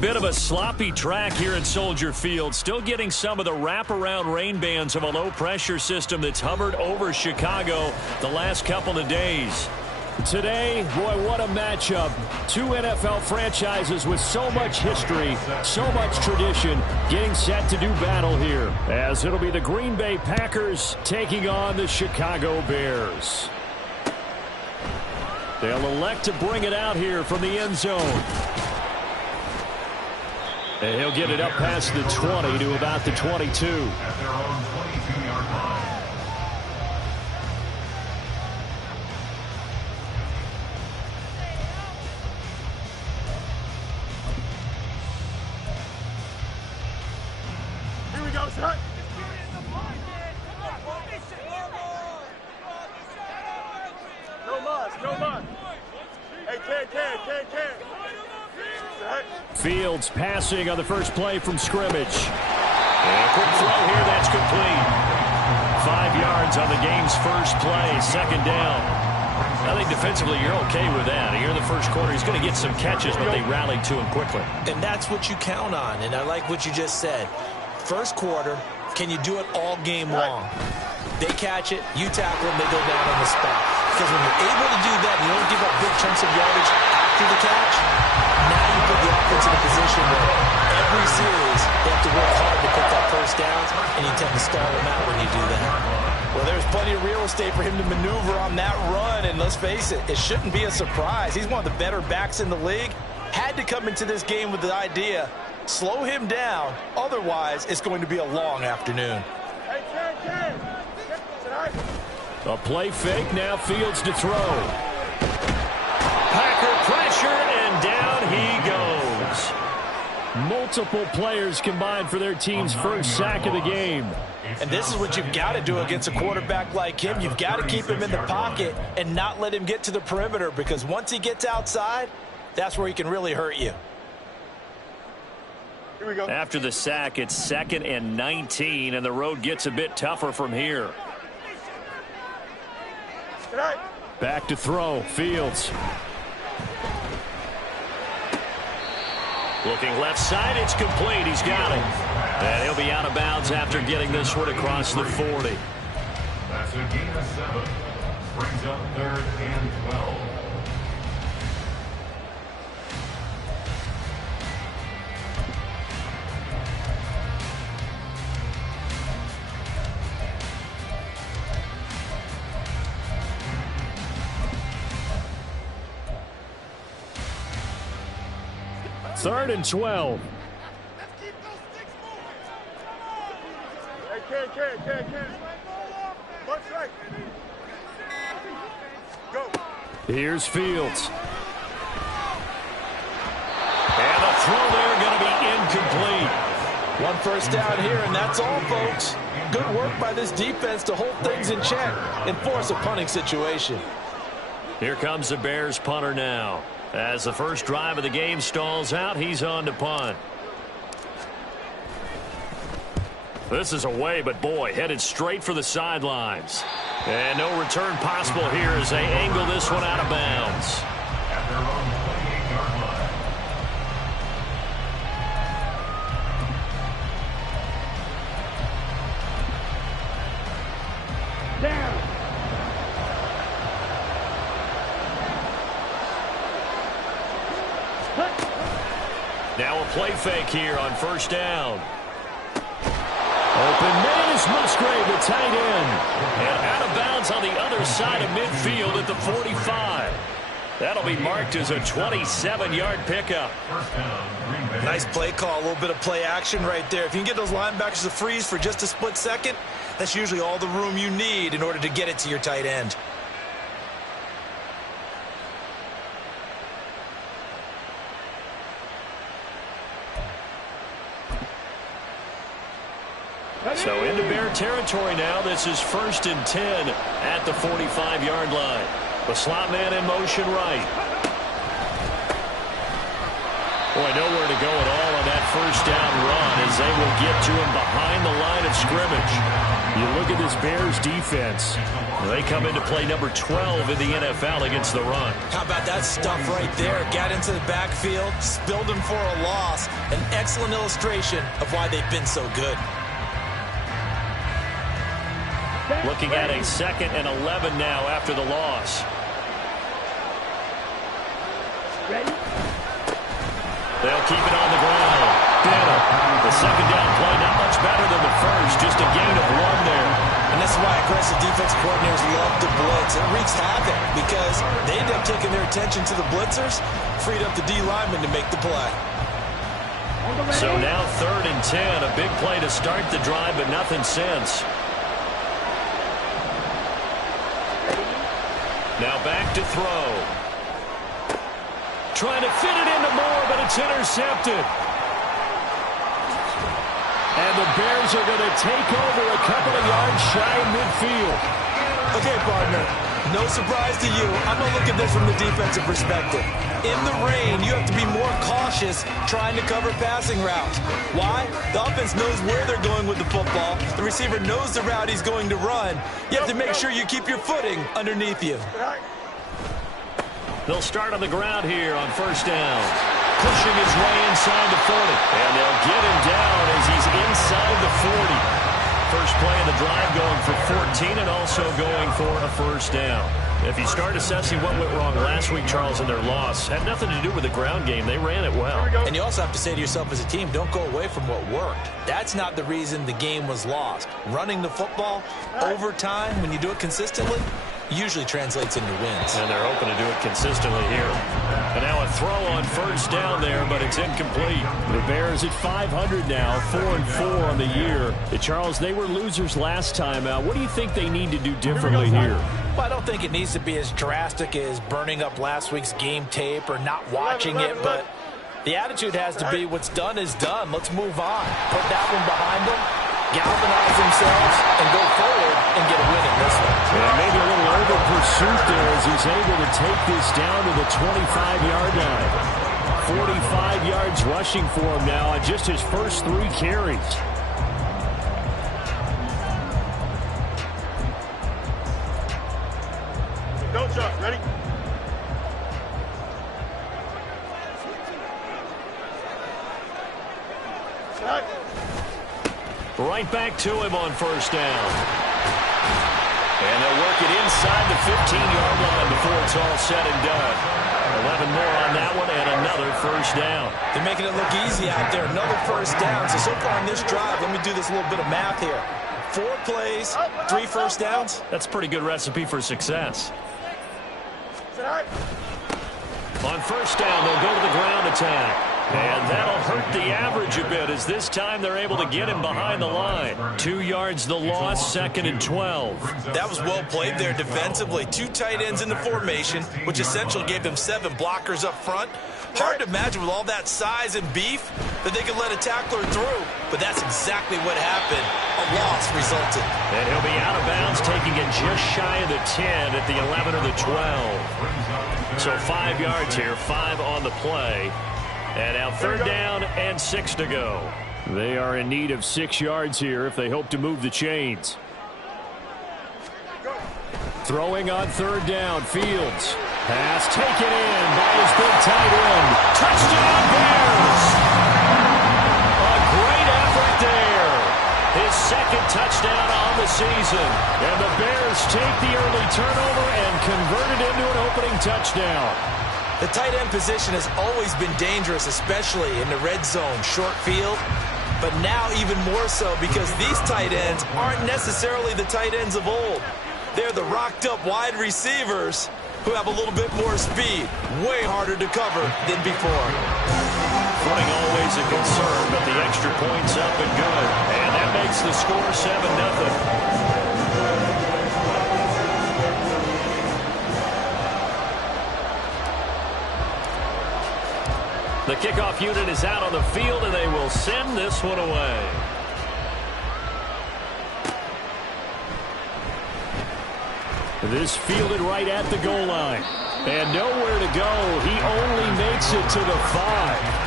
Bit of a sloppy track here at Soldier Field. Still getting some of the wraparound rain bands of a low-pressure system that's hovered over Chicago the last couple of days. Today, boy, what a matchup. Two NFL franchises with so much history, so much tradition, getting set to do battle here, as it'll be the Green Bay Packers taking on the Chicago Bears. They'll elect to bring it out here from the end zone. And he'll get it up past the 20 to about the 22. At their own 22-yard line. Here we go, son. No muss, no muss. Hey, Ken. Fields passing on the first play from scrimmage. And a quick throw here, that's complete. 5 yards on the game's first play, second down. I think defensively you're okay with that. Here in the first quarter, he's going to get some catches, but they rallied to him quickly. And that's what you count on, and I like what you just said. First quarter, can you do it all game long? They catch it, you tackle them, they go down on the spot. Because when you're able to do that, and you don't give up big chunks of yardage after the catch, now you put the offense in a position where every series they have to work hard to pick up first downs, and you tend to stall them out when you do that. Well, there's plenty of real estate for him to maneuver on that run, and let's face it, it shouldn't be a surprise. He's one of the better backs in the league. Had to come into this game with the idea, slow him down, otherwise it's going to be a long afternoon. Hey, Ken. A play fake, now Fields to throw. Packer pressure, and down he goes. Multiple players combined for their team's first sack of the game. And this is what you've got to do against a quarterback like him. You've got to keep him in the pocket and not let him get to the perimeter, because once he gets outside, that's where he can really hurt you. Here we go. After the sack, it's 2nd and 19, and the road gets a bit tougher from here. Back to throw, Fields. Looking left side, it's complete. He's got it. And he'll be out of bounds after getting this one across the 40. That's a gain of 7. Brings up 3rd and 12. Third and 12. Hey, Ken. One strike. Go. Here's Fields. And the throw there going to be incomplete. One first down here, and that's all, folks. Good work by this defense to hold things in check and force a punting situation. Here comes the Bears punter now. As the first drive of the game stalls out, he's on to punt. This is away, but boy, headed straight for the sidelines. And no return possible here as they angle this one out of bounds. At their own 28-yard line. Down. Now a play fake here on first down. Open man is Musgrave, the tight end. And out of bounds on the other side of midfield at the 45. That'll be marked as a 27-yard pickup. Nice play call, a little bit of play action right there. If you can get those linebackers to freeze for just a split second, that's usually all the room you need in order to get it to your tight end. So into Bear territory now. This is 1st and 10 at the 45-yard line. The slot man in motion right. Boy, nowhere to go at all on that first down run as as they will get to him behind the line of scrimmage. You look at this Bears defense. They come into play number 12 in the NFL against the run. How about that stuff right there? Got into the backfield, spilled him for a loss. An excellent illustration of why they've been so good. Looking at a 2nd and 11 now after the loss. Ready? They'll keep it on the ground. The second down play, not much better than the first, just a gain of 1 there. And that's why aggressive defensive coordinators love to blitz. It wreaks havoc because they end up taking their attention to the blitzers, freed up the D lineman to make the play. So now 3rd and 10, a big play to start the drive, but nothing since. Now back to throw. Trying to fit it into Moore, but it's intercepted. And the Bears are going to take over a couple of yards shy of midfield. Okay, partner, no surprise to you. I'm going to look at this from the defensive perspective. In the rain, you have to be more cautious trying to cover passing routes. Why? The offense knows where they're going with the football. The receiver knows the route he's going to run. You have to make sure you keep your footing underneath you. They'll start on the ground here on 1st down. Pushing his way inside the 40. And they'll get him down as he's inside the 40. First play of the drive going for 14 and also going for a 1st down. If you start assessing what went wrong last week, Charles, in their loss, had nothing to do with the ground game. They ran it well. And you also have to say to yourself as a team, don't go away from what worked. That's not the reason the game was lost. Running the football over time, when you do it consistently, usually translates into wins. And they're hoping to do it consistently here. And now a throw on 1st down there, but it's incomplete. The Bears at 500 now, 4-4 on the year. Charles, they were losers last time out. What do you think they need to do differently here? Well, I don't think it needs to be as drastic as burning up last week's game tape or not watching it, but the attitude has to be what's done is done. Let's move on. Put that one behind them, galvanize themselves, and go forward and get a win in this one. Yeah, maybe a little over pursuit there as he's able to take this down to the 25-yard line. 45 yards rushing for him now on just his first 3 carries. Don't jump. Ready? Right back to him on 1st down. And they'll work it inside the 15-yard line before it's all said and done. 11 more on that one and another 1st down. They're making it look easy out there. Another 1st down. So far on this drive, let me do this little bit of math here. 4 plays, 3 1st downs. That's a pretty good recipe for success. On 1st down, they'll go to the ground attack. And that'll hurt the average a bit as this time they're able to get him behind the line. 2 yards the loss, 2nd and 12. That was well played there defensively. 2 tight ends in the formation, which essentially gave them 7 blockers up front. Hard to imagine with all that size and beef that they could let a tackler through. But that's exactly what happened. A loss resulted. And he'll be out of bounds, taking it just shy of the 10 at the 11 or the 12. So 5 yards here, 5 on the play. And now 3rd down and 6 to go. They are in need of 6 yards here if they hope to move the chains. Throwing on 3rd down, Fields. Pass taken in by his big tight end. Touchdown Bears! A great effort there. His 2nd touchdown on the season. And the Bears take the early turnover and convert it into an opening touchdown. The tight end position has always been dangerous, especially in the red zone, short field. But now even more so because these tight ends aren't necessarily the tight ends of old. They're the rocked-up wide receivers who have a little bit more speed. Way harder to cover than before. Footing always a concern, but the extra point's up and good. And that makes the score 7-0. The kickoff unit is out on the field, and they will send this one away. This fielded right at the goal line. And nowhere to go. He only makes it to the 5.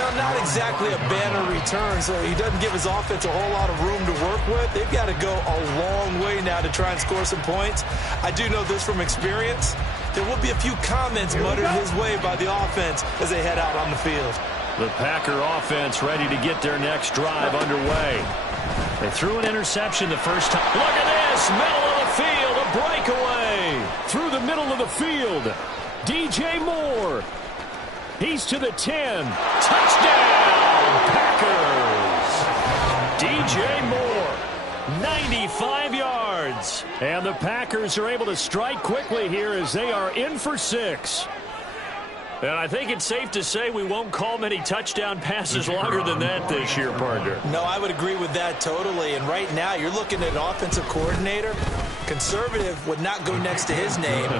Well, not exactly a banner return, so he doesn't give his offense a whole lot of room to work with. They've got to go a long way now to try and score some points. I do know this from experience. There will be a few comments muttered his way by the offense as they head out on the field. The Packer offense ready to get their next drive underway. They threw an interception the first time. Look at this, middle of the field, a breakaway. Through the middle of the field, DJ Moore. He's to the 10. Touchdown, Packers. DJ Moore, 95 yards. And the Packers are able to strike quickly here as they are in for 6. And I think it's safe to say we won't call many touchdown passes longer than that this year, partner. No, I would agree with that totally. And right now, you're looking at an offensive coordinator. Conservative would not go next to his name.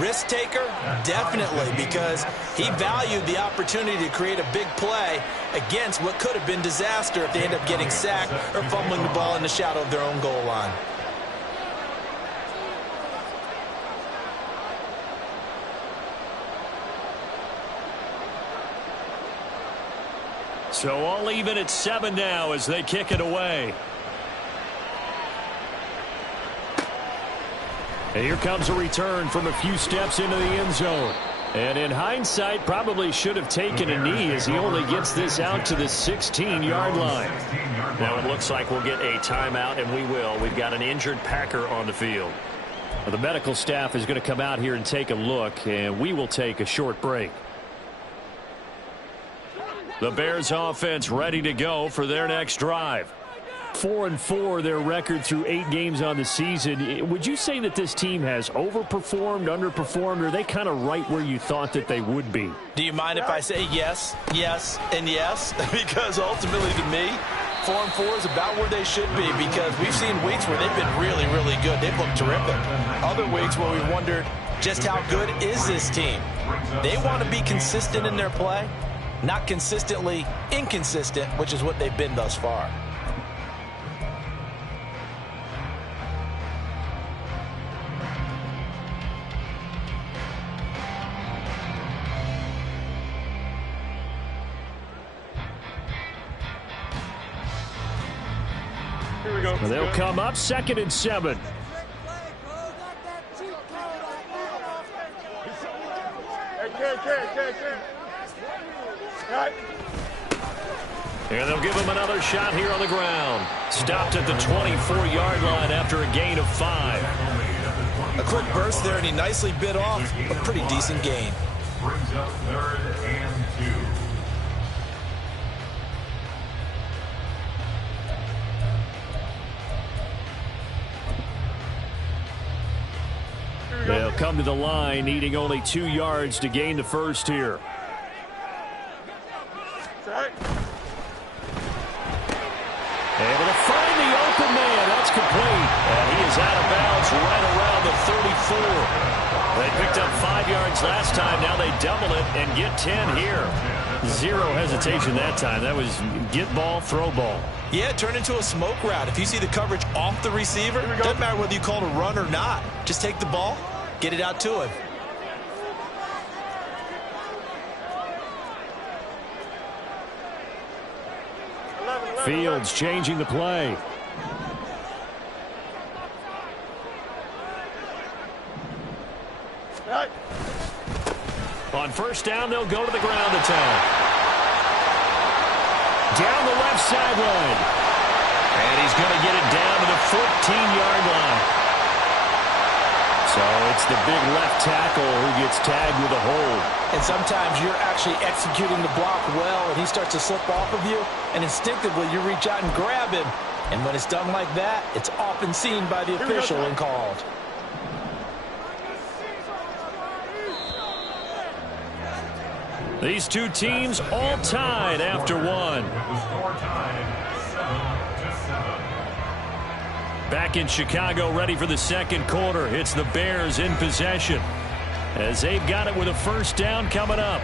Risk taker, definitely, because he valued the opportunity to create a big play against what could have been disaster if they end up getting sacked or fumbling the ball in the shadow of their own goal line. So all even at 7 now as they kick it away. And here comes a return from a few steps into the end zone. And in hindsight, probably should have taken a knee as he only gets this out to the 16-yard line. Now it looks like we'll get a timeout, and we will. We've got an injured Packer on the field. Well, the medical staff is going to come out here and take a look, and we will take a short break. The Bears offense ready to go for their next drive. 4-4 their record through 8 games on the season. Would you say that this team has overperformed, underperformed, or are they kind of right where you thought that they would be? Do you mind if I say yes, yes, and yes? Because ultimately to me, 4-4 is about where they should be, because we've seen weeks where they've been really, really good. They've looked terrific. Other weeks where we wondered just how good is this team. They want to be consistent in their play. Not consistently inconsistent, which is what they've been thus far. Here we go. Well, they'll come up 2nd and 7. And they'll give him another shot here on the ground. Stopped at the 24-yard line after a gain of 5. A quick burst there, and he nicely bit off a pretty decent gain. Brings up 3rd and 2. They'll come to the line, needing only 2 yards to gain the first here. Able to find the open man. That's complete. And he is out of bounds right around the 34. They picked up 5 yards last time. Now they double it and get 10 here. Zero hesitation that time. That was get ball, throw ball. Yeah, it turned into a smoke route. If you see the coverage off the receiver, doesn't matter whether you call it a run or not. Just take the ball, get it out to him. Fields changing the play. On first down, they'll go to the ground attack. Down the left sideline. And he's going to get it down to the 14-yard line. So it's the big left tackle who gets tagged with a hold. And sometimes you're actually executing the block well, and he starts to slip off of you, and instinctively you reach out and grab him. And when it's done like that, it's often seen by the official and called. These two teams all tied after one. With the score tied 7-7. Back in Chicago, ready for the second quarter. It's the Bears in possession as they've got it with a first down coming up.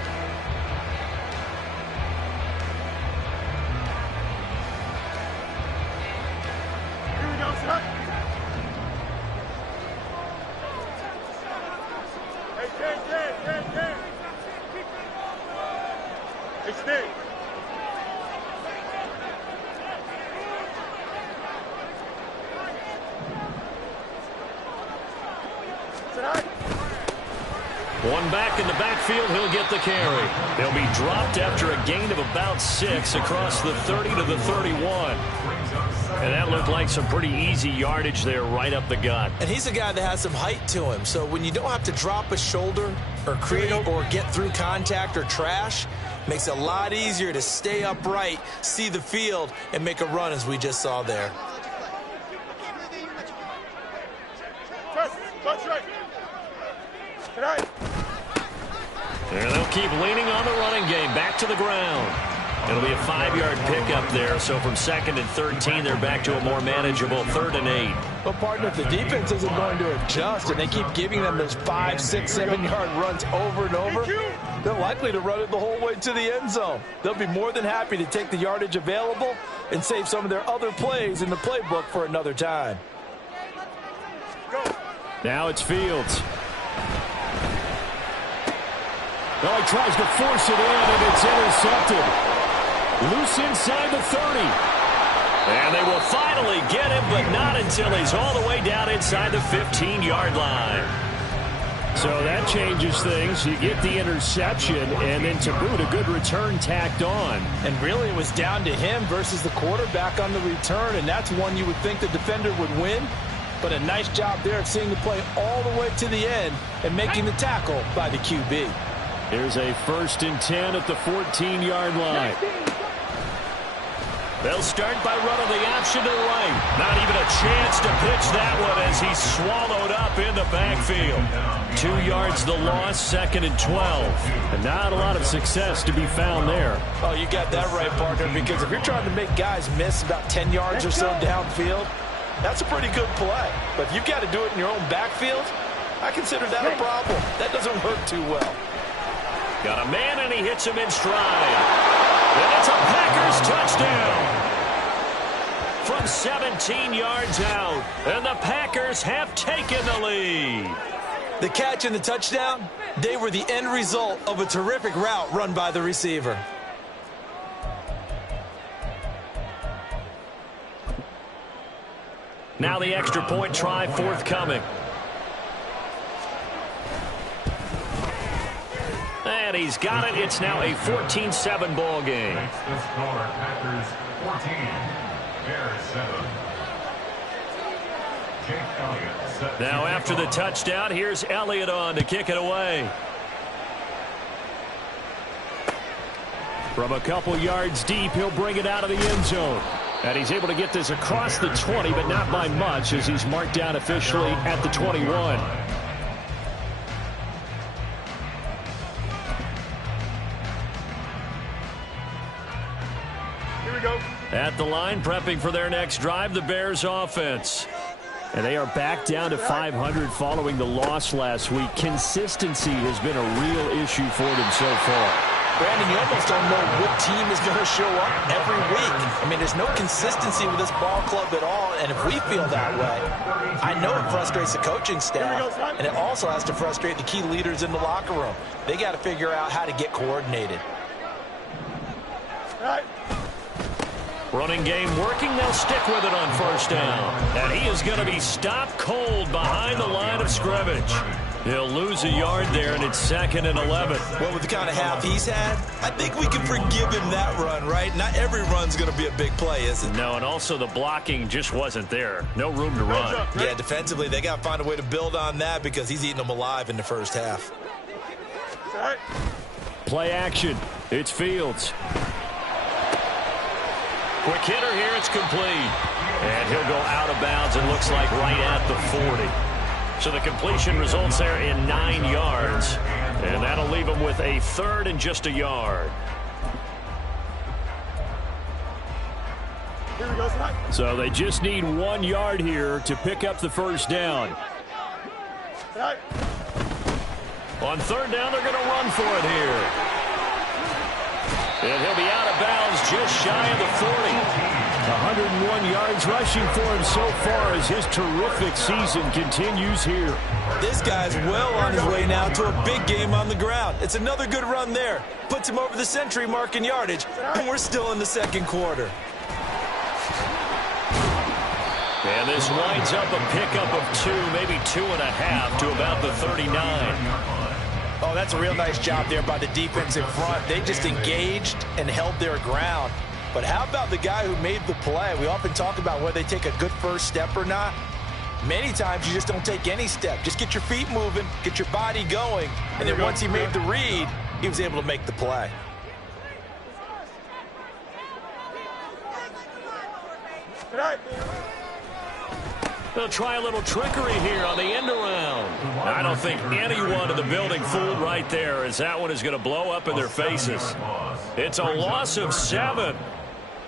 Here we go, sir. Hey, Ken. Hey, Sting. One back in the backfield, he'll get the carry. They'll be dropped after a gain of about 6 across the 30 to the 31. And that looked like some pretty easy yardage there right up the gut. And he's a guy that has some height to him. So when you don't have to drop a shoulder or create or get through contact or trash, makes it a lot easier to stay upright, see the field, and make a run as we just saw there. And they'll keep leaning on the running game. Back to the ground. It'll be a 5-yard pickup there. So from 2nd and 13, they're back to a more manageable 3rd and 8. But, partner, if the defense isn't going to adjust and they keep giving them those 5, 6, 7-yard runs over and over, they're likely to run it the whole way to the end zone. They'll be more than happy to take the yardage available and save some of their other plays in the playbook for another time. Now it's Fields. Well, he tries to force it in, and it's intercepted. Loose inside the 30. And they will finally get him, but not until he's all the way down inside the 15-yard line. So that changes things. You get the interception, and then to boot, a good return tacked on. And really, it was down to him versus the quarterback on the return, and that's one you would think the defender would win. But a nice job there of seeing the play all the way to the end and making the tackle by the QB. Here's a 1st and 10 at the 14-yard line. They'll start by running the option to the right. Not even a chance to pitch that one as he's swallowed up in the backfield. 2 yards the loss, 2nd and 12. And not a lot of success to be found there. Oh, you got that right, partner, because if you're trying to make guys miss about 10 yards or so downfield, that's a pretty good play. But if you've got to do it in your own backfield, I consider that a problem. That doesn't work too well. Got a man, and he hits him in stride. And it's a Packers touchdown. From 17 yards out, and the Packers have taken the lead. The catch and the touchdown, they were the end result of a terrific route run by the receiver. Now the extra point try forthcoming. And he's got it. It's now a 14-7 ball game. Makes the score Packers 14, Bears 7. Jake Elliott set Now after the touchdown, here's Elliott on to kick it away. From a couple yards deep, he'll bring it out of the end zone. And he's able to get this across the 20, but not by much as he's marked down officially at the 21. At the line, prepping for their next drive, the Bears offense. And they are back down to 500 following the loss last week. Consistency has been a real issue for them so far. Brandon, you almost don't know what team is going to show up every week. I mean, there's no consistency with this ball club at all, and if we feel that way, I know it frustrates the coaching staff, and it also has to frustrate the key leaders in the locker room. They got to figure out how to get coordinated. Running game working. They'll stick with it on 1st down. And he is going to be stopped cold behind the line of scrimmage. He'll lose a yard there, and it's 2nd and 11. Well, with the kind of half he's had, I think we can forgive him that run, right? Not every run's going to be a big play, is it? No, and also the blocking just wasn't there. No room to run. Yeah, defensively, they got to find a way to build on that because he's eating them alive in the 1st half. Play action. It's Fields. Quick hitter here, it's complete. And he'll go out of bounds, it looks like right at the 40. So the completion results there in 9 yards. And that'll leave him with a 3rd and just a yard. So they just need 1 yard here to pick up the 1st down. On 3rd down, they're going to run for it here. And he'll be out of bounds just shy of the 40. 101 yards rushing for him so far as his terrific season continues here. This guy's well on his way now to a big game on the ground. It's another good run there. Puts him over the century mark in yardage, and we're still in the 2nd quarter. And this winds up a pickup of 2, maybe 2.5 to about the 39. Oh, Oh, that's a real nice job there by the defense in front. They just engaged and held their ground. But how about the guy who made the play? We often talk about whether they take a good first step or not. Many times you just don't take any step. Just get your feet moving, get your body going, and then once he made the read, he was able to make the play. They'll try a little trickery here on the end around. I don't think anyone in the building fooled right there, as that one is going to blow up in their faces. It's a loss of 7.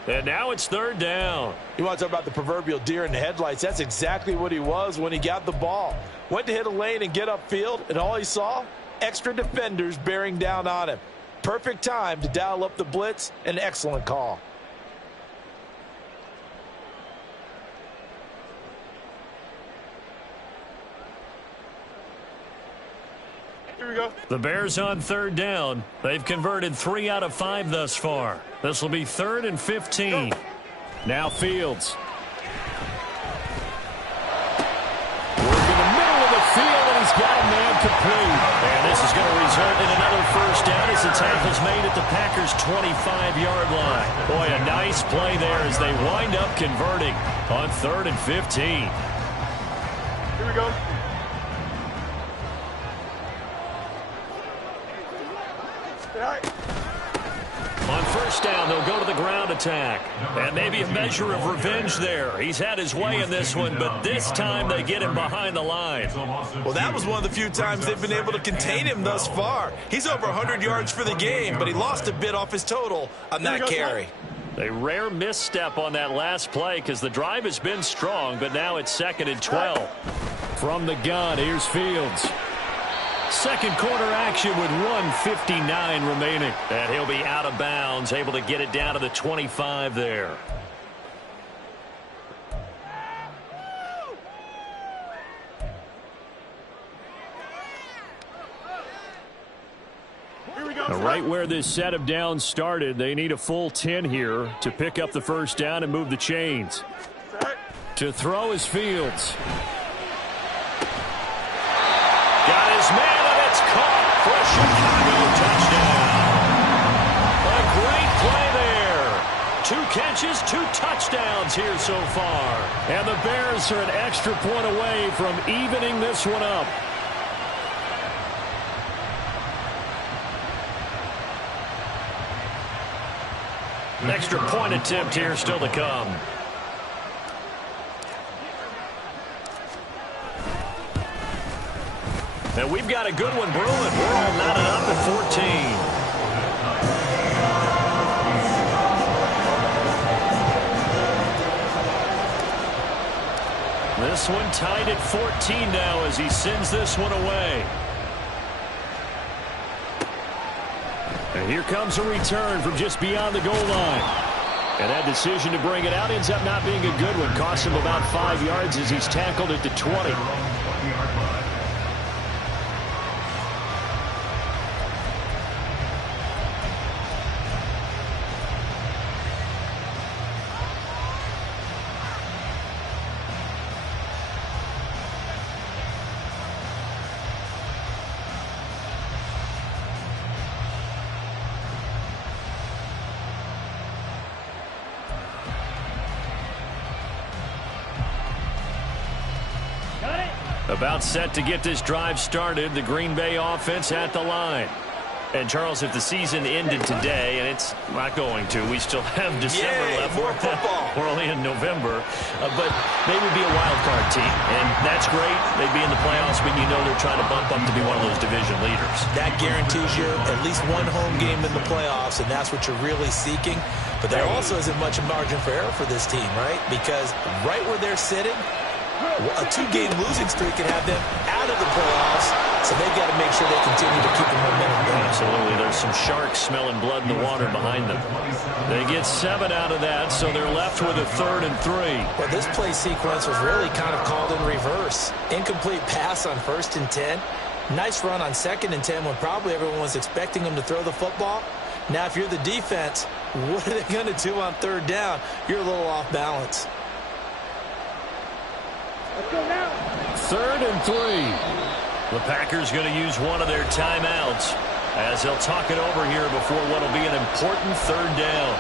And now it's 3rd down. You want to talk about the proverbial deer in the headlights? That's exactly what he was when he got the ball. Went to hit a lane and get upfield, and all he saw? Extra defenders bearing down on him. Perfect time to dial up the blitz. An excellent call. Here we go. The Bears on 3rd down. They've converted 3 out of 5 thus far. This will be 3rd and 15. Now Fields. Working the middle of the field, and he's got a man complete. And this is going to result in another first down as the tackle's made at the Packers' 25-yard line. Boy, a nice play there as they wind up converting on 3rd and 15. Here we go. On first down, they'll go to the ground attack. And maybe a measure of revenge there. He's had his way in this one, but this time they get him behind the line. Well, that was one of the few times they've been able to contain him thus far. He's over 100 yards for the game, but he lost a bit off his total on that carry. A rare misstep on that last play because the drive has been strong, but now it's 2nd and 12. From the gun, here's Fields. Second quarter action with 1:59 remaining. And he'll be out of bounds, able to get it down to the 25 there. Right where this set of downs started, they need a full 10 here to pick up the first down and move the chains. To throw is Fields. Got his man, and it's caught for a Chicago touchdown. A great play there. 2 catches, 2 touchdowns here so far. And the Bears are an extra point away from evening this one up. An extra point attempt here still to come. And we've got a good one brewing. We're all knotted up at 14. This one tied at 14 now as he sends this one away. And here comes a return from just beyond the goal line. And that decision to bring it out ends up not being a good one. Costs him about 5 yards as he's tackled at the 20. About set to get this drive started, the Green Bay offense at the line. And, Charles, if the season ended today, and it's not going to, we still have December left. More football. We're only in November. But they would be a wild card team, and that's great. They'd be in the playoffs, but you know they're trying to bump up to be one of those division leaders. That guarantees you at least one home game in the playoffs, and that's what you're really seeking. But there also isn't much margin for error for this team, right? Because right where they're sitting, a 2-game losing streak can have them out of the playoffs, so they've got to make sure they continue to keep the momentum going. Absolutely. There's some sharks smelling blood in the water behind them. They get 7 out of that, so they're left with a 3rd and 3. Well, this play sequence was really kind of called in reverse. Incomplete pass on 1st and 10. Nice run on 2nd and 10 when probably everyone was expecting them to throw the football. Now, if you're the defense, what are they going to do on 3rd down? You're a little off balance. 3rd and 3. The Packers going to use one of their timeouts as they'll talk it over here before what will be an important third down.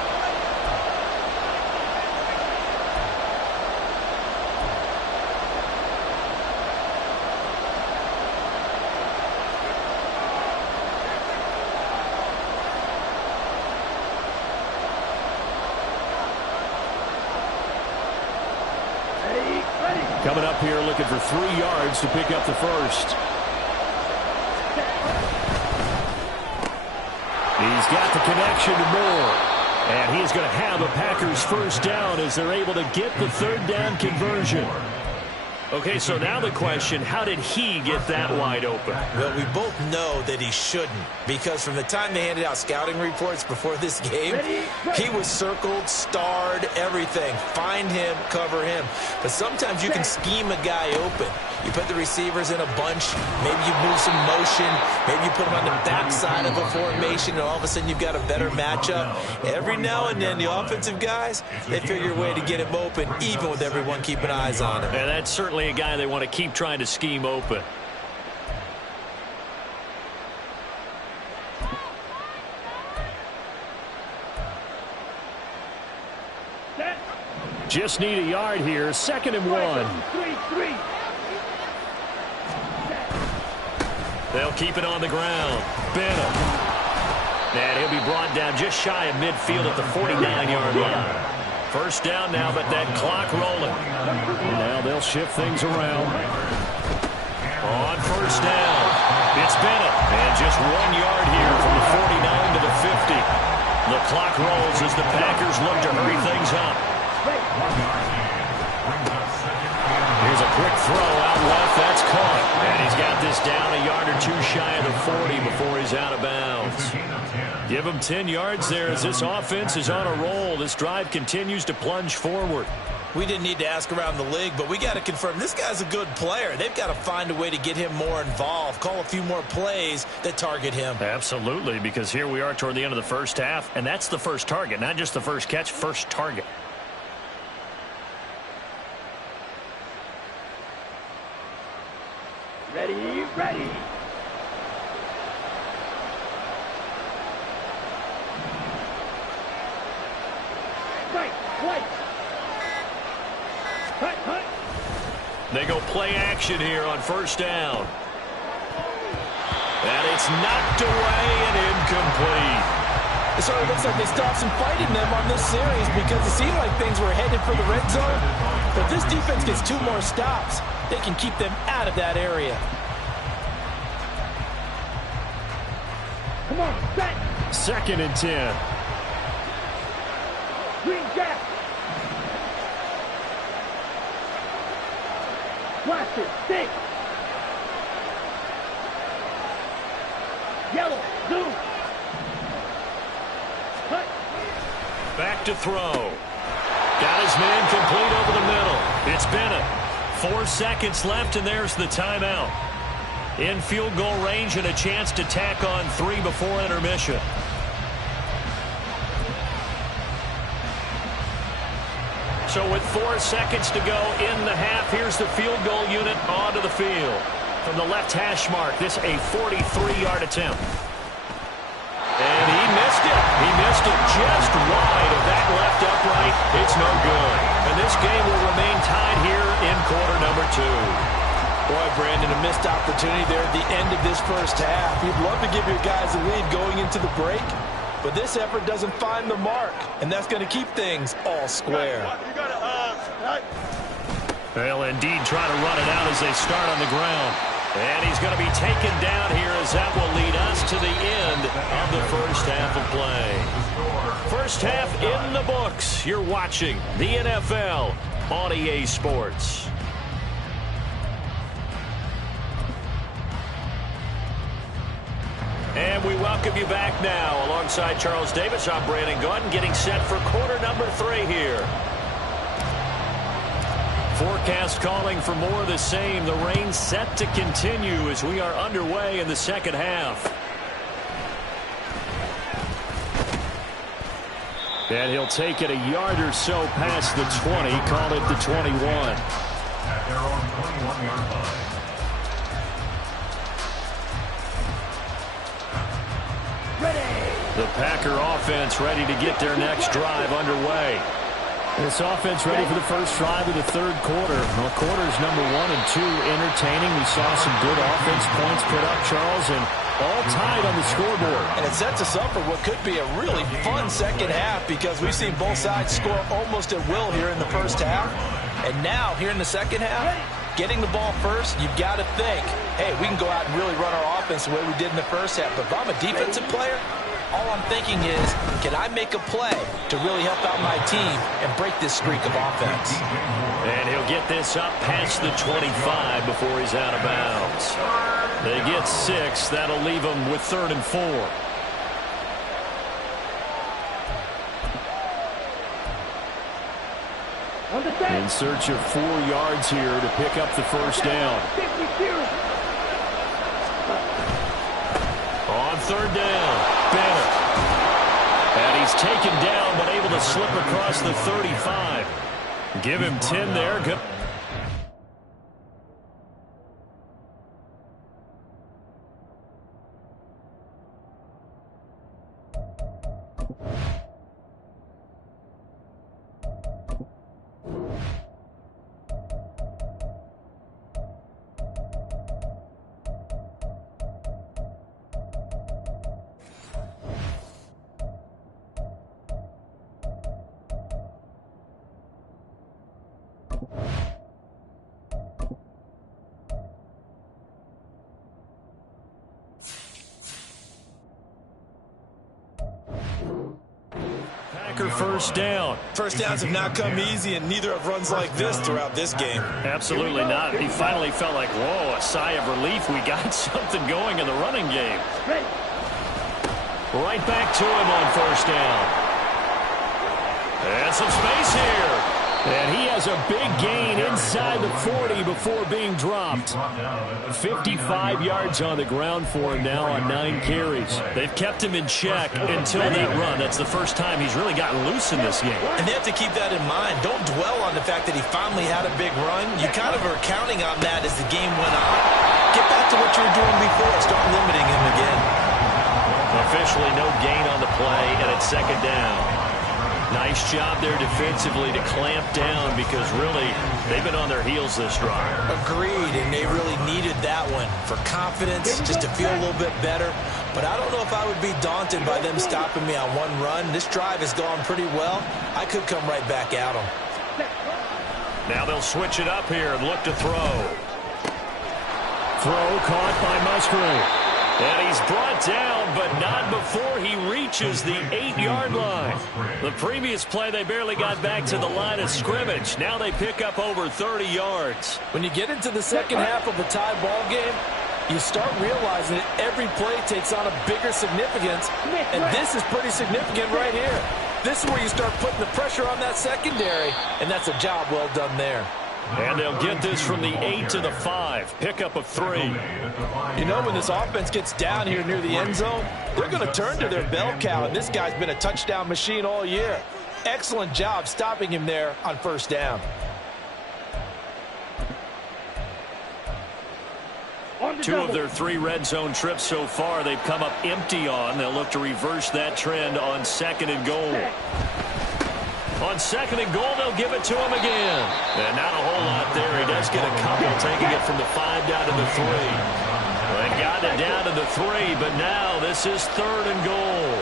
Coming up here looking for 3 yards to pick up the first. He's got the connection to Moore. And he's going to have a Packers first down as they're able to get the third down conversion. Okay, so now the question, how did he get that wide open? Well, we both know that he shouldn't, because from the time they handed out scouting reports before this game, he was circled, starred, everything. Find him, cover him. But sometimes you can scheme a guy open. You put the receivers in a bunch, maybe you move some motion, maybe you put them on the backside of a formation, and all of a sudden you've got a better matchup. Every now and then, the offensive guys, they figure a way to get him open, even with everyone keeping eyes on him. And that's certainly a guy they want to keep trying to scheme open. Just need a yard here. 2nd and 1. They'll keep it on the ground. Benham. And he'll be brought down just shy of midfield at the 49-yard line. First down now, but that clock rolling. Now they'll shift things around. On first down, it's Benham. And just 1 yard here from the 49 to the 50. The clock rolls as the Packers look to hurry things up. Here's a quick throw out left. That's caught. And he's got this down a yard or 2 shy of the 40 before he's out of bounds. Give him 10 yards there as this offense is on a roll. This drive continues to plunge forward. We didn't need to ask around the league, but we got to confirm this guy's a good player. They've got to find a way to get him more involved, call a few more plays that target him. Absolutely, because here we are toward the end of the first half, and that's the first target, not just the first catch, first target. Ready. Right. They go play action here on first down. And it's knocked away and incomplete. It sort of looks like they stopped some fight in them on this series because it seemed like things were headed for the red zone. But this defense gets 2 more stops. They can keep them out of that area. Come on, set. 2nd and 10. Green jack. Blast it, stick. Yellow, blue. Cut. Back to throw. Got his man complete over the middle. It's Bennett. 4 seconds left, and there's the timeout. In field goal range and a chance to tack on 3 before intermission. So with 4 seconds to go in the half, here's the field goal unit onto the field. From the left hash mark, this a 43-yard attempt. And he missed it. He missed it just wide of that left upright. It's no good. And this game will remain tied here in quarter number 2. Boy, Brandon, a missed opportunity there at the end of this first half. You'd love to give your guys a lead going into the break, but this effort doesn't find the mark, and that's going to keep things all square. They'll indeed try to run it out as they start on the ground. And he's going to be taken down here as that will lead us to the end of the first half of play. First half in the books. You're watching the NFL on EA Sports. And we welcome you back now. Alongside Charles Davis, I'm Brandon Gaudin, getting set for quarter number 3 here. Forecast calling for more of the same. The rain set to continue as we are underway in the second half. And he'll take it a yard or so past the 20, call it the 21. At their own 21-yard line. The Packer offense ready to get their next drive underway. This offense ready for the first drive of the third quarter. Well, quarters number 1 and 2 entertaining. We saw some good offense points put up, Charles, and all tied on the scoreboard. And it sets us up for what could be a really fun second half because we've seen both sides score almost at will here in the first half. And now, here in the second half, getting the ball first, you've got to think, hey, we can go out and really run our offense the way we did in the first half. But if I'm a defensive player, all I'm thinking is, can I make a play to really help out my team and break this streak of offense? And he'll get this up past the 25 before he's out of bounds. They get 6. That'll leave them with 3rd and 4. In search of 4 yards here to pick up the first down. On 3rd down, Bennett. And he's taken down but able to slip across the 35. Give him 10 there. Good. First down. First downs have not come easy, and neither have runs like this throughout this game. Absolutely not. He finally felt like, whoa, a sigh of relief. We got something going in the running game. Right back to him on first down. And some space here. And he has a big gain inside the 40 before being dropped. 55 yards on the ground for him now on 9 carries. They've kept him in check until that run. That's the first time he's really gotten loose in this game. And they have to keep that in mind. Don't dwell on the fact that he finally had a big run. You kind of are counting on that as the game went on. Get back to what you were doing before. Start limiting him again. Officially no gain on the play, and it's 2nd down. Nice job there defensively to clamp down because really they've been on their heels this drive. Agreed, and they really needed that one for confidence, just to feel a little bit better. But I don't know if I would be daunted by them stopping me on one run. This drive has gone pretty well. I could come right back at them. Now they'll switch it up here and look to throw. Throw caught by Musgrave. And he's brought down, but not before he reaches the 8-yard line. The previous play, they barely got back to the line of scrimmage. Now they pick up over 30 yards. When you get into the second half of a tie ball game, you start realizing that every play takes on a bigger significance, and this is pretty significant right here. This is where you start putting the pressure on that secondary, and that's a job well done there. And they'll get this from the 8 to the 5. Pickup of 3. You know, when this offense gets down here near the end zone, they're going to turn to their bell cow, and this guy's been a touchdown machine all year. Excellent job stopping him there on first down. 2 of their 3 red zone trips so far they've come up empty on. They'll look to reverse that trend on 2nd and goal. On 2nd and goal, they'll give it to him again. And not a whole lot there. He does get a couple, taking it from the 5 down to the 3. They got it down to the 3, but now this is 3rd and goal.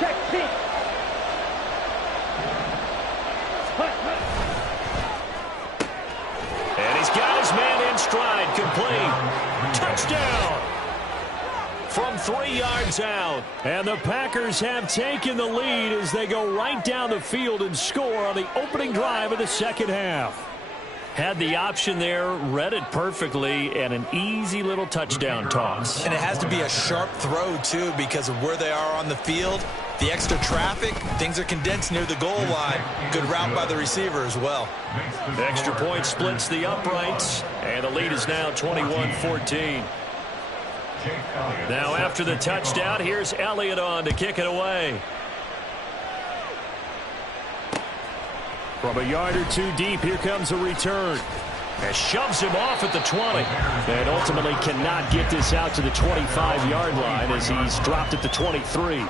Check, pick. And he's got his man in stride, complete. Touchdown. From 3 yards out. And the Packers have taken the lead as they go right down the field and score on the opening drive of the second half. Had the option there, read it perfectly, and an easy little touchdown toss. And it has to be a sharp throw, too, because of where they are on the field. The extra traffic, things are condensed near the goal line. Good route by the receiver as well. Extra point splits the uprights, and the lead is now 21-14. Now after the touchdown, here's Elliott on to kick it away. From a yard or 2 deep, here comes a return. And shoves him off at the 20. And ultimately cannot get this out to the 25-yard line as he's dropped at the 23.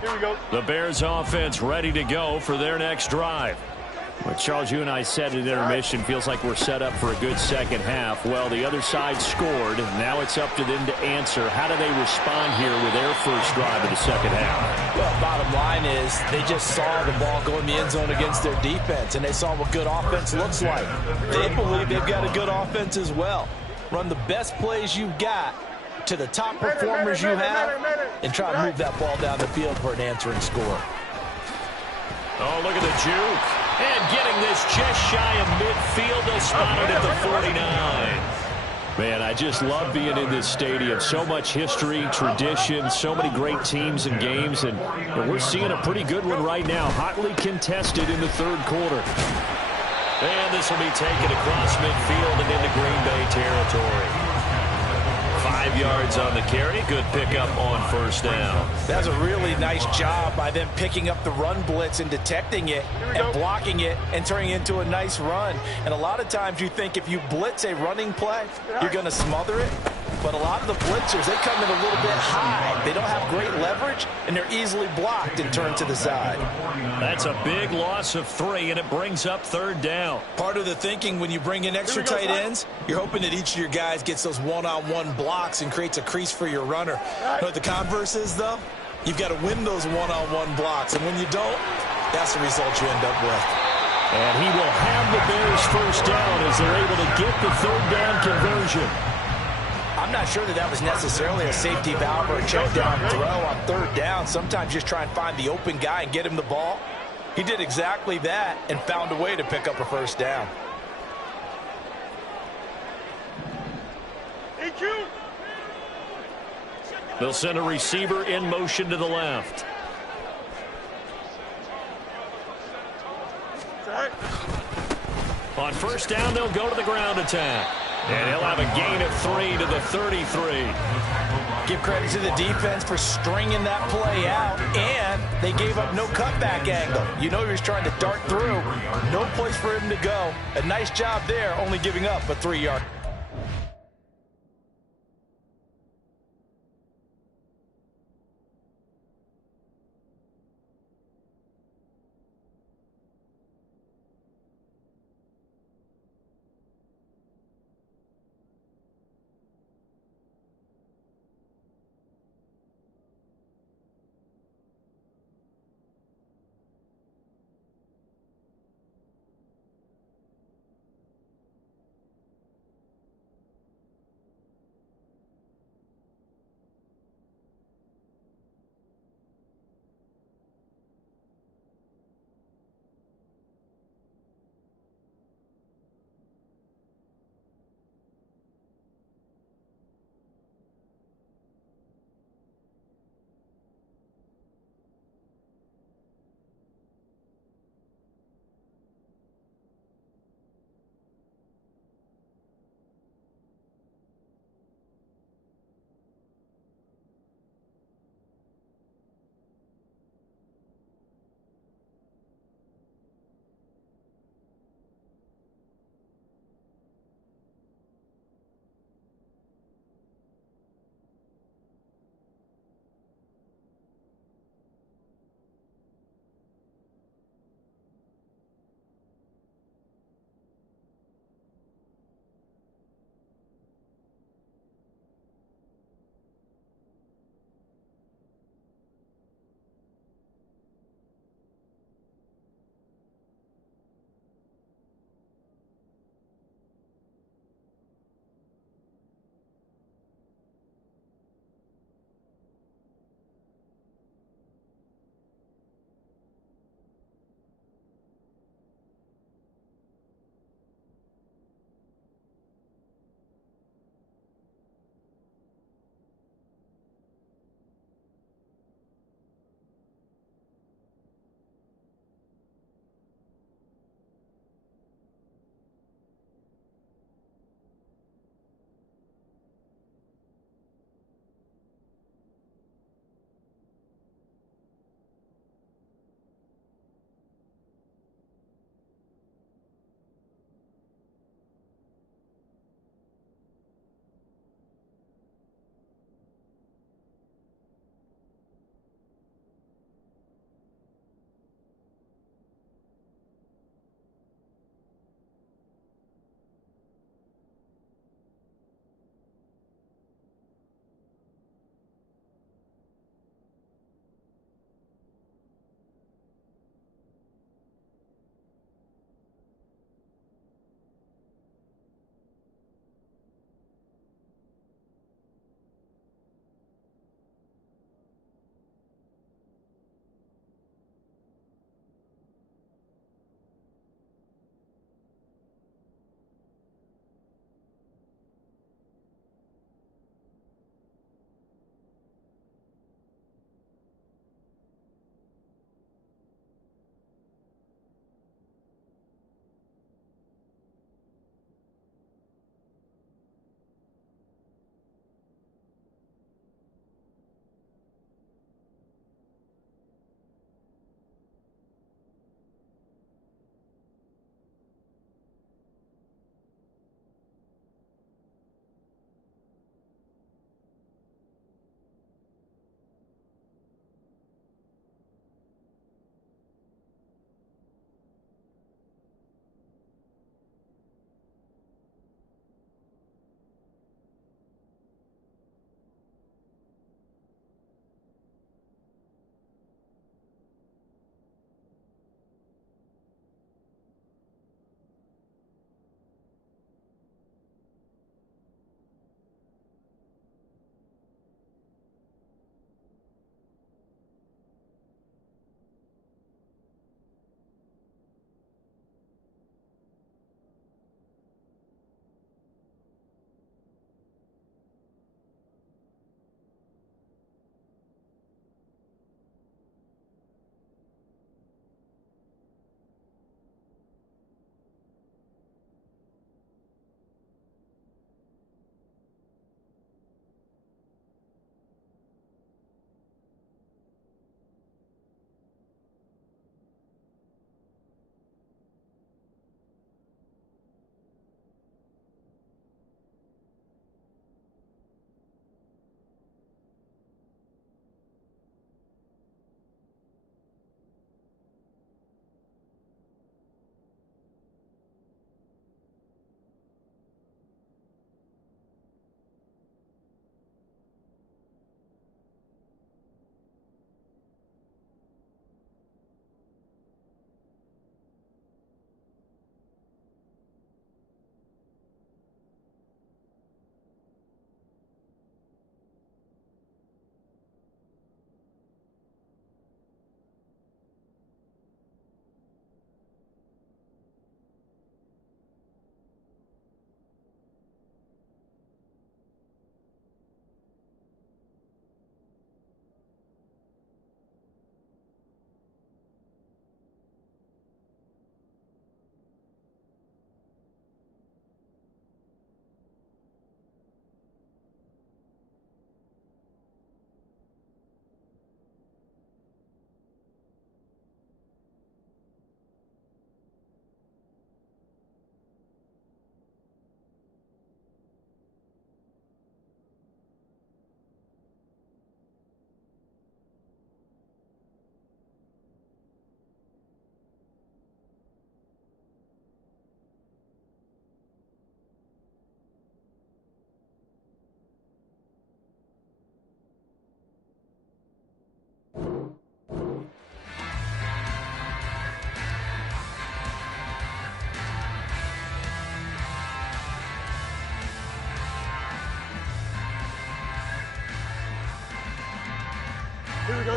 Here we go. The Bears offense ready to go for their next drive. Well, Charles, you and I said at intermission, feels like we're set up for a good second half. Well, the other side scored. Now it's up to them to answer. How do they respond here with their first drive of the second half? Well, bottom line is they just saw the ball go in the end zone against their defense, and they saw what good offense looks like. They believe they've got a good offense as well. Run the best plays you've got to the top performers you have, and try to move that ball down the field for an answering score. Oh, look at the juke. And getting this just shy of midfield. They'll spot it at the 49. Man, I just love being in this stadium. So much history, tradition, so many great teams and games, and we're seeing a pretty good one right now. Hotly contested in the third quarter. And this will be taken across midfield and into Green Bay territory. 5 yards on the carry. Good pickup on first down. That's a really nice job by them picking up the run blitz and detecting it and blocking it and turning it into a nice run. And a lot of times you think if you blitz a running play, you're going to smother it. But a lot of the blitzers, they come in a little bit high. They don't have great leverage, and they're easily blocked and turned to the side. That's a big loss of 3, and it brings up third down. Part of the thinking when you bring in extra tight ends, you're hoping that each of your guys gets those one-on-one blocks and creates a crease for your runner. You know what the converse is, though? You've got to win those one-on-one blocks, and when you don't, that's the result you end up with. And he will have the Bears first down as they're able to get the third down conversion. I'm not sure that that was necessarily a safety valve or a check down throw on third down. Sometimes just try and find the open guy and get him the ball. He did exactly that and found a way to pick up a first down. They'll send a receiver in motion to the left. On first down, they'll go to the ground attack. And he'll have a gain of 3 to the 33. Give credit to the defense for stringing that play out, and they gave up no cutback angle. You know he was trying to dart through. No place for him to go. A nice job there, only giving up a 3-yard.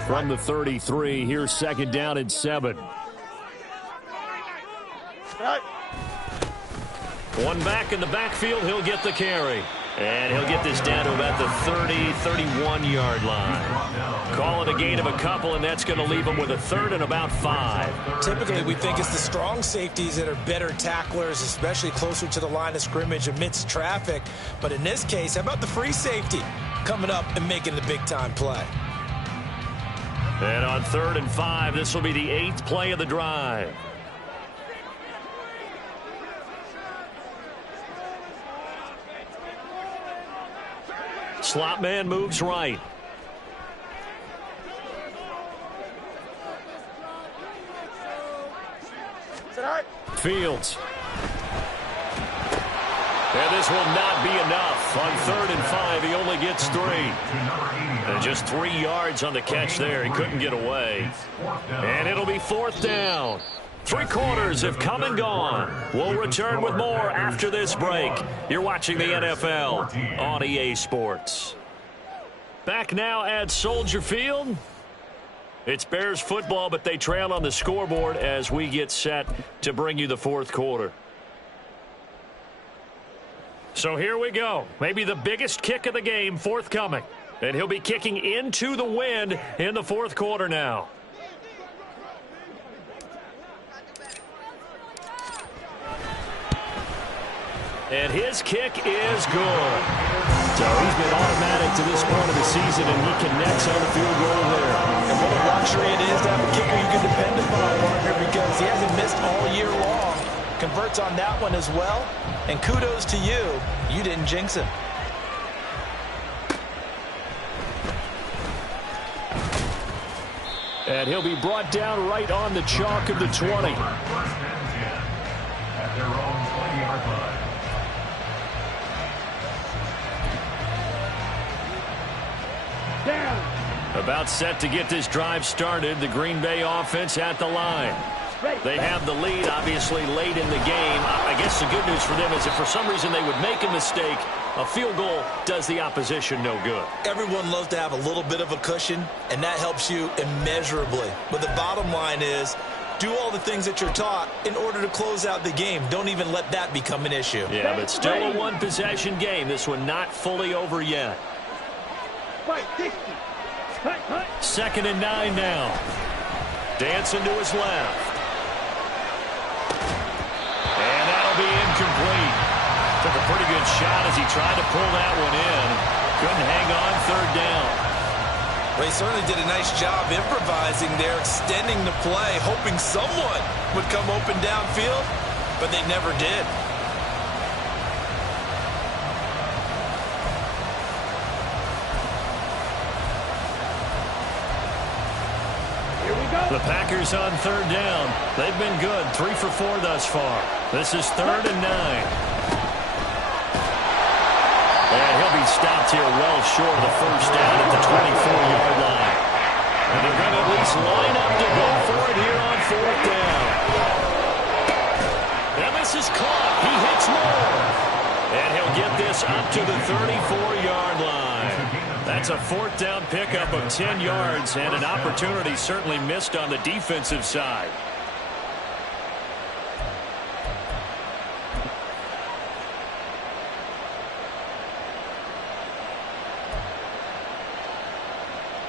From the 33, here's second down and 7. One back in the backfield, he'll get the carry. And he'll get this down to about the 30, 31-yard line. Call it a gain of a couple, and that's going to leave him with a third and about 5. Typically, we think it's the strong safeties that are better tacklers, especially closer to the line of scrimmage amidst traffic. But in this case, how about the free safety coming up and making the big-time play? And on 3rd and 5, this will be the 8th play of the drive. Slot man moves right. Fields. And this will not be enough. On 3rd and 5, he only gets 3. And just 3 yards on the catch there. He couldn't get away. And it'll be 4th down. 3 quarters have come and gone. We'll return with more after this break. You're watching the NFL on EA Sports. Back now at Soldier Field. It's Bears football, but they trail on the scoreboard as we get set to bring you the 4th quarter. So here we go. Maybe the biggest kick of the game forthcoming. And he'll be kicking into the wind in the 4th quarter now. And his kick is good. So he's been automatic to this point of the season, and he connects on the field goal there. And what a luxury it is to have a kicker you can depend upon, partner, because he hasn't missed all year long. Converts on that one as well. And kudos to you. You didn't jinx him. And he'll be brought down right on the chalk of the 20. At their own 20-yard line. About set to get this drive started. The Green Bay offense at the line. They have the lead, obviously, late in the game. I guess the good news for them is if for some reason they would make a mistake, a field goal does the opposition no good. Everyone loves to have a little bit of a cushion, and that helps you immeasurably. But the bottom line is, do all the things that you're taught in order to close out the game. Don't even let that become an issue. Yeah, but still a one-possession game. This one not fully over yet. 2nd and 9 now. Dancing to his left. And that'll be incomplete. Took a pretty good shot as he tried to pull that one in. Couldn't hang on 3rd down. Well, he certainly did a nice job improvising there, extending the play, hoping someone would come open downfield, but they never did. The Packers on 3rd down. They've been good. 3 for 4 thus far. This is 3rd and 9. And he'll be stopped here well short of the first down at the 24-yard line. And they're going to at least line up to go for it here on 4th down. And this is caught. He hits more. And he'll get this up to the 34-yard line. That's a 4th down pickup of 10 yards and an opportunity certainly missed on the defensive side.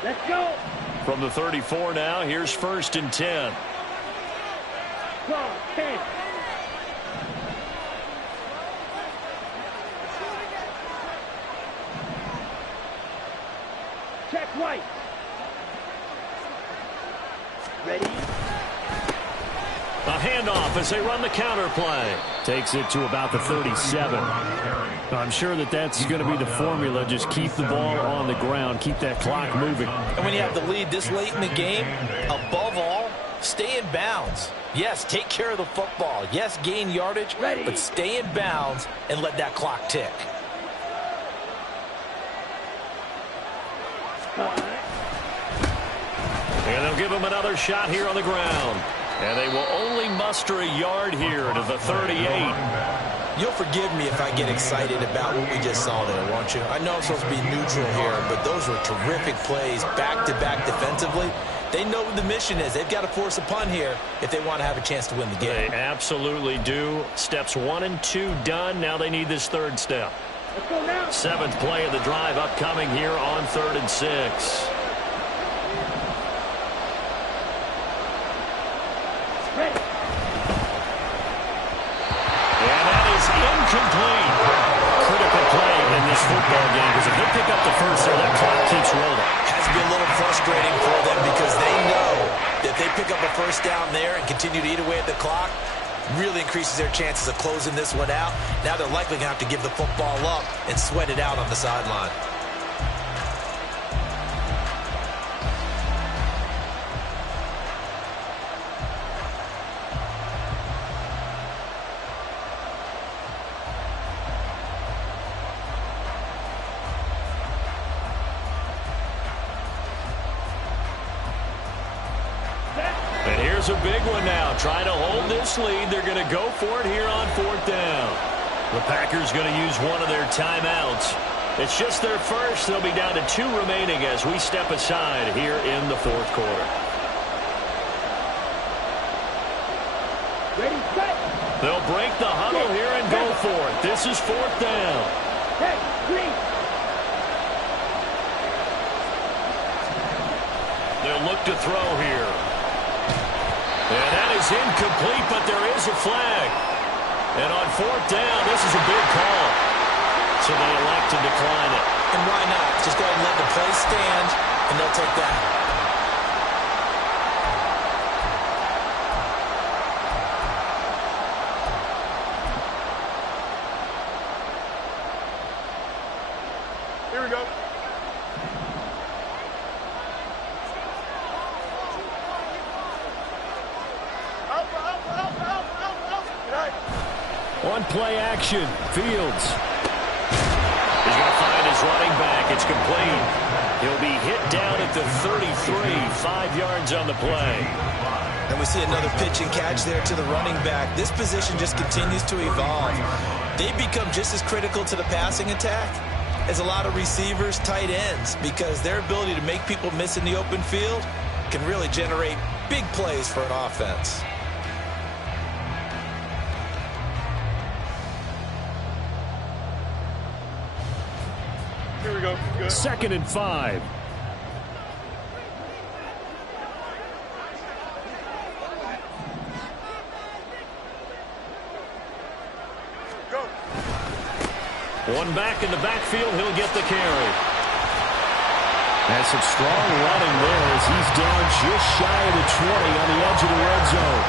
Let's go. From the 34 now, here's 1st and 10. 10. Check right. Ready? A handoff as they run the counter play. Takes it to about the 37. I'm sure that's going to be the formula. Just keep the ball on the ground. Keep that clock moving. And when you have the lead this late in the game, above all, stay in bounds. Yes, take care of the football. Yes, gain yardage, but stay in bounds and let that clock tick. And they'll give him another shot here on the ground. And they will only muster a yard here to the 38. You'll forgive me if I get excited about what we just saw there, won't you? I know I'm supposed to be neutral here, but those were terrific plays back-to-back defensively. They know what the mission is. They've got to force a punt here if they want to have a chance to win the game. They absolutely do. Steps 1 and 2 done. Now they need this third step. Let's go now. 7th play of the drive upcoming here on 3rd and 6. Ready. And that is incomplete. Critical play in this football game because if they pick up the first there, that clock keeps rolling. Has to be a little frustrating for them because they know that if they pick up a first down there and continue to eat away at the clock, really increases their chances of closing this one out. Now they're likely going to have to give the football up and sweat it out on the sideline. And here's a big one now. Trying to hold this lead. They're going to go for it here on 4th down. The Packers going to use one of their timeouts. It's just their first. They'll be down to 2 remaining as we step aside here in the 4th quarter. Ready, set. They'll break the huddle here and go for it. This is 4th down. Hey, green. They'll look to throw here. And that is incomplete, but there is a flag. And on 4th down, this is a big call. So they elect to decline it. And why not? Just go ahead and let the play stand, and they'll take that. Here we go. On play action, Fields. He's going to find his running back. It's complete. He'll be hit down at the 33, 5 yards on the play. And we see another pitch and catch there to the running back. This position just continues to evolve. They become just as critical to the passing attack as a lot of receivers, tight ends, because their ability to make people miss in the open field can really generate big plays for an offense. Here we go. Good. 2nd and 5. Go. One back in the backfield. He'll get the carry. That's some strong running there as he's down just shy of the 20 on the edge of the red zone.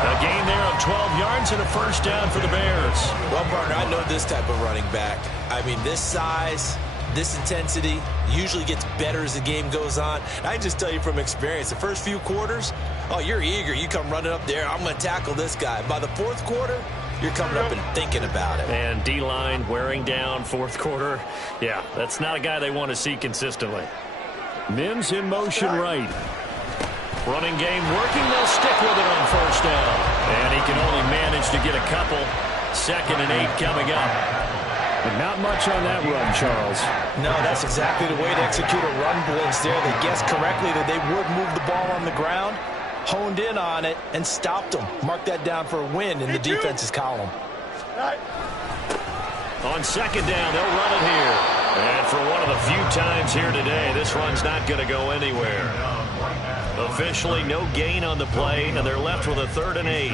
A gain there of 12 yards and a first down for the Bears. Well, partner, I know this type of running back. I mean, this size, this intensity usually gets better as the game goes on. And I just tell you from experience, the first few quarters, oh, you're eager. You come running up there, I'm going to tackle this guy. By the 4th quarter, you're coming up and thinking about it. And D-line wearing down 4th quarter. Yeah, that's not a guy they want to see consistently. Mims in motion right. Running game working. They'll stick with it on 1st down. And he can only manage to get a couple. 2nd and 8 coming up. And not much on that run, Charles. No, that's exactly the way to execute a run blitz there. They guessed correctly that they would move the ball on the ground, honed in on it, and stopped them. Mark that down for a win in the defense's column. Right. On 2nd down, they'll run it here. And for one of the few times here today, this run's not going to go anywhere. Officially no gain on the play, and they're left with a 3rd and 8.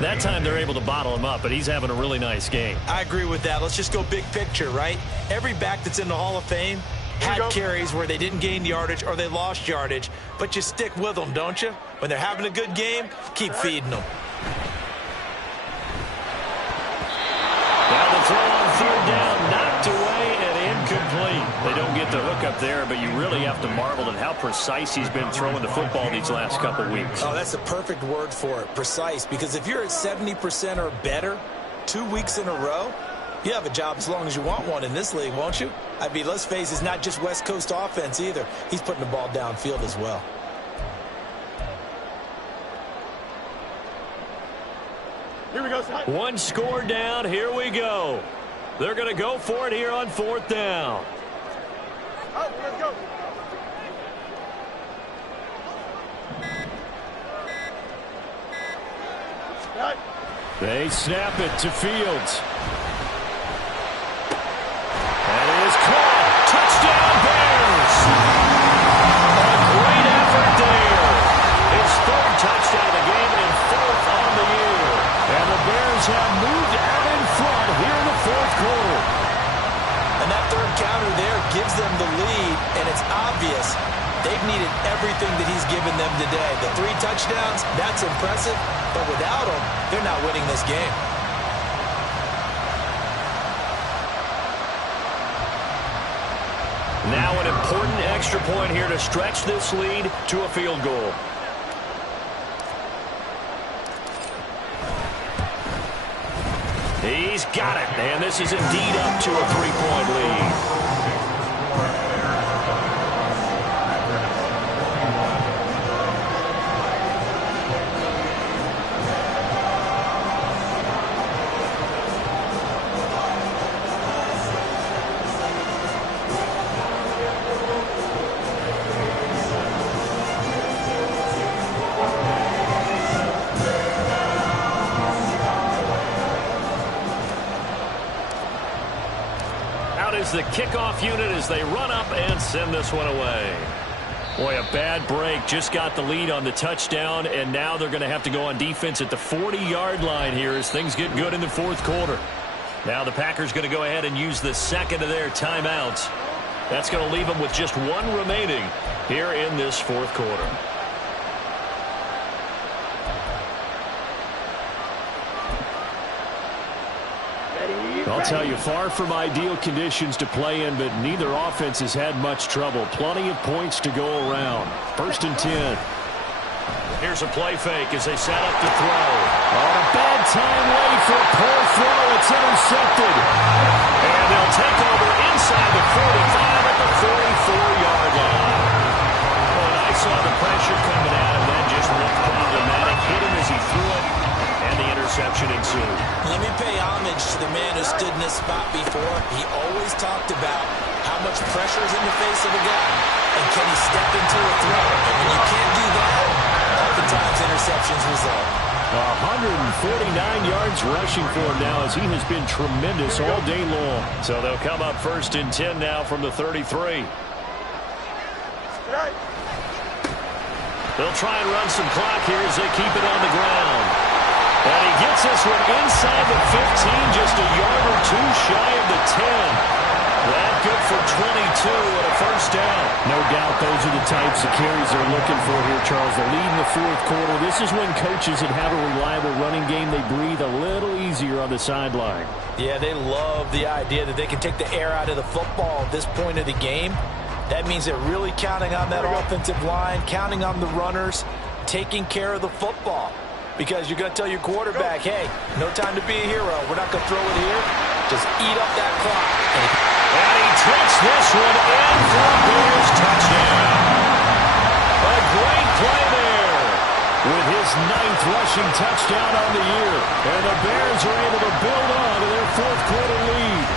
That time they're able to bottle him up, but he's having a really nice game. I agree with that. Let's just go big picture, right? Every back that's in the Hall of Fame had carries where they didn't gain yardage or they lost yardage, but you stick with them, don't you? When they're having a good game, keep feeding them. Now the throw on 3rd down, knocked away and incomplete. They don't get the hook up there, but you really have to marvel at how precise he's been throwing the football these last couple weeks. Oh, that's the perfect word for it, precise, because if you're at 70% or better 2 weeks in a row, you have a job as long as you want one in this league, won't you? I mean, let's face it, it's not just West Coast offense either. He's putting the ball downfield as well. Here we go, son. One score down. Here we go. They're going to go for it here on 4th down. Oh, let's go. Right. They snap it to Fields. That is caught. Touchdown, Bears. A great effort there. His 3rd touchdown of the game and 4th on the year. And the Bears have moved out in front here in the 4th quarter. And that 3rd counter there gives them the lead, and it's obvious they've needed everything that he's given them today. The 3 touchdowns, that's impressive, but without him, they're not winning this game. Now an important extra point here to stretch this lead to a field goal. He's got it, and this is indeed up to a 3-point lead. The kickoff unit as they run up and send this one away. Boy, a bad break. Just got the lead on the touchdown, and now they're going to have to go on defense at the 40-yard line here as things get good in the 4th quarter. Now the Packers going to go ahead and use the 2nd of their timeouts. That's going to leave them with just 1 remaining here in this 4th quarter. I'll tell you, far from ideal conditions to play in, but neither offense has had much trouble. Plenty of points to go around. 1st and 10. Here's a play fake as they set up to throw. On a bad time late for a poor throw. It's intercepted. And they'll take over inside the 45 at the 44-yard line. When I saw the pressure coming at him, that just looked problematic. Hit him as he threw it. And the interception ensued. Let me pay homage to the man who stood in this spot before. He always talked about how much pressure is in the face of a guy, and can he step into a throw. And when you can't do that, oftentimes interceptions result. 149 yards rushing for him now as he has been tremendous all day long. So they'll come up 1st and 10 now from the 33. Right. They'll try and run some clock here as they keep it on the ground. And he gets this one inside the 15, just a yard or 2 shy of the 10. That good for 22 and a 1st down. No doubt those are the types of carries they're looking for here, Charles. The lead in the 4th quarter. This is when coaches that have a reliable running game, they breathe a little easier on the sideline. Yeah, they love the idea that they can take the air out of the football at this point of the game. That means they're really counting on that offensive line, counting on the runners, taking care of the football. Because you're going to tell your quarterback, hey, no time to be a hero. We're not going to throw it here. Just eat up that clock. And he takes this one in for a Bears touchdown. A great play there with his 9th rushing touchdown on the year. And the Bears are able to build on to their 4th quarter lead.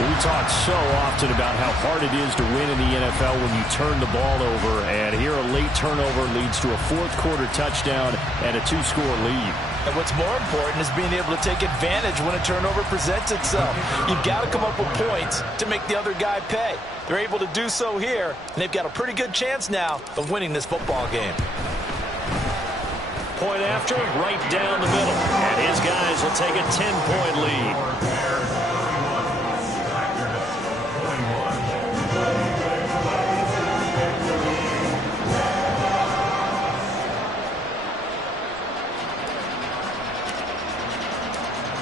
We talk so often about how hard it is to win in the NFL when you turn the ball over, and here a late turnover leads to a 4th quarter touchdown and a 2-score lead. And what's more important is being able to take advantage when a turnover presents itself. You've got to come up with points to make the other guy pay. They're able to do so here, and they've got a pretty good chance now of winning this football game. Point after, right down the middle. And his guys will take a 10-point lead.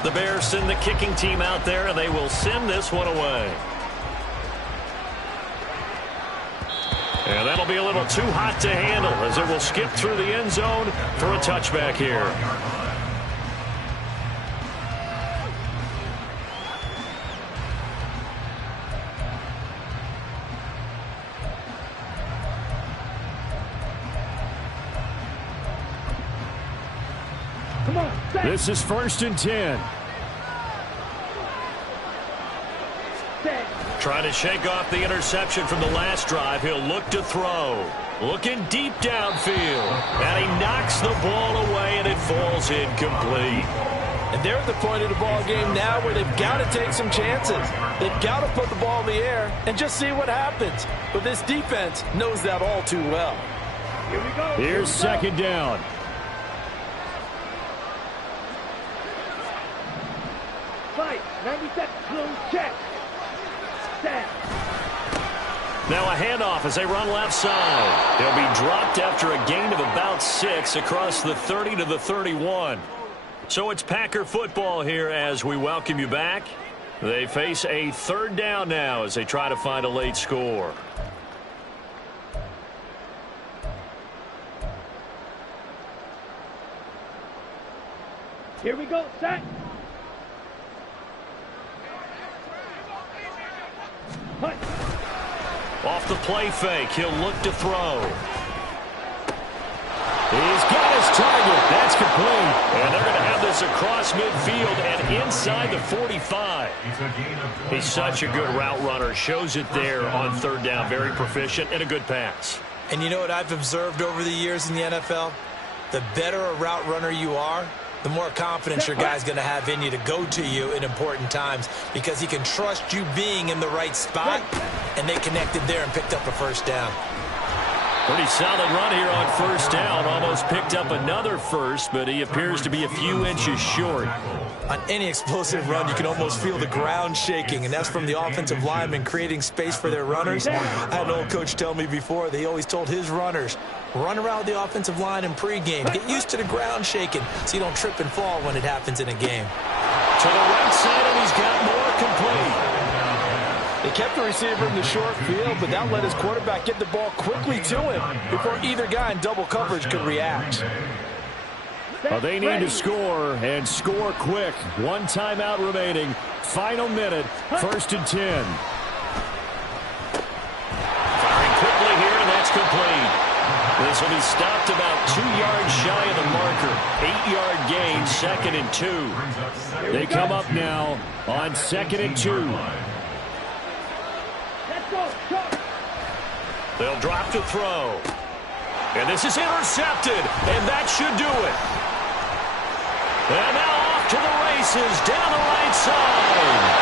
The Bears send the kicking team out there, and they will send this one away. And that'll be a little too hot to handle as it will skip through the end zone for a touchback here. Come This is 1st and 10. Trying to shake off the interception from the last drive. He'll look to throw. Looking deep downfield. And he knocks the ball away, and it falls incomplete. And they're at the point of the ball game now where they've got to take some chances. They've got to put the ball in the air and just see what happens. But this defense knows that all too well. Here we go. Here's 2nd down. Fight. 90 seconds. Close check. Set. Now a handoff as they run left side. He'll be dropped after a gain of about 6 across the 30 to the 31. So it's Packer football here as we welcome you back. They face a 3rd down now as they try to find a late score. Here we go. Set. Punch. Off the play fake, he'll look to throw. He's got his target. That's complete. And they're going to have this across midfield and inside the 45. He's such a good route runner. Shows it there on 3rd down. Very proficient and a good pass. And you know what I've observed over the years in the NFL? The better a route runner you are, the more confidence your guy's going to have in you to go to you in important times because he can trust you being in the right spot, and they connected there and picked up a 1st down. Pretty solid run here on 1st down. Almost picked up another 1st, but he appears to be a few inches short. On any explosive run, you can almost feel the ground shaking, and that's from the offensive linemen creating space for their runners. I had an old coach tell me before that he always told his runners, run around the offensive line in pregame. Get used to the ground shaking so you don't trip and fall when it happens in a game. To the right side, and he's got more complete. They kept the receiver in the short field, but that let his quarterback get the ball quickly to him before either guy in double coverage could react. Well, they need to score, and score quick. 1 timeout remaining. Final minute, 1st and 10. Firing quickly here, and that's complete. This will be stopped about 2 yards shy of the marker. 8-yard gain, 2nd and 2. They come up now on 2nd and 2. They'll drop to throw. And this is intercepted, and that should do it. And now off to the races down the right side.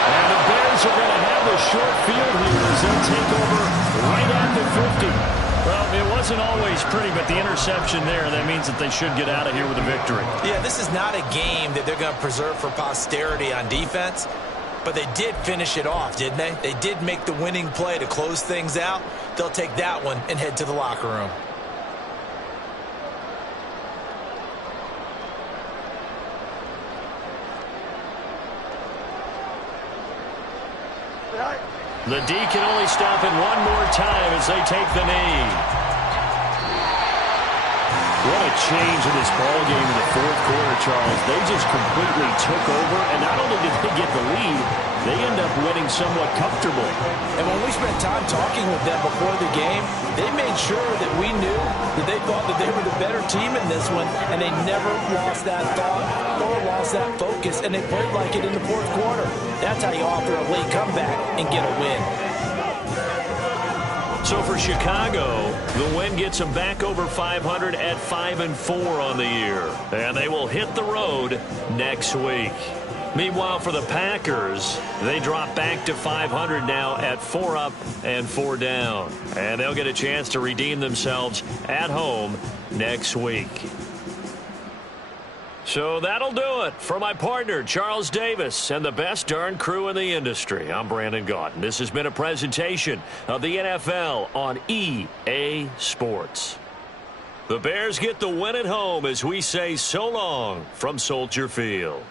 And the Bears are going to have the short field here as they'll take over right at the 50. Well, it wasn't always pretty, but the interception there, that means that they should get out of here with a victory. Yeah, this is not a game that they're going to preserve for posterity on defense. But they did finish it off, didn't they? They did make the winning play to close things out. They'll take that one and head to the locker room. The D can only stop it one more time as they take the knee. What a change in this ball game in the 4th quarter, Charles. They just completely took over, and not only did they get the lead, they end up winning somewhat comfortably. And when we spent time talking with them before the game, they made sure that we knew that they thought that they were the better team in this one, and they never lost that thought or lost that focus, and they played like it in the 4th quarter. That's how you offer a late comeback and get a win. So for Chicago, the win gets them back over 500 at 5-4 on the year. And they will hit the road next week. Meanwhile, for the Packers, they drop back to 500 now at 4 up and 4 down. And they'll get a chance to redeem themselves at home next week. So that'll do it for my partner, Charles Davis, and the best darn crew in the industry. I'm Brandon Gaudin. This has been a presentation of the NFL on EA Sports. The Bears get the win at home as we say so long from Soldier Field.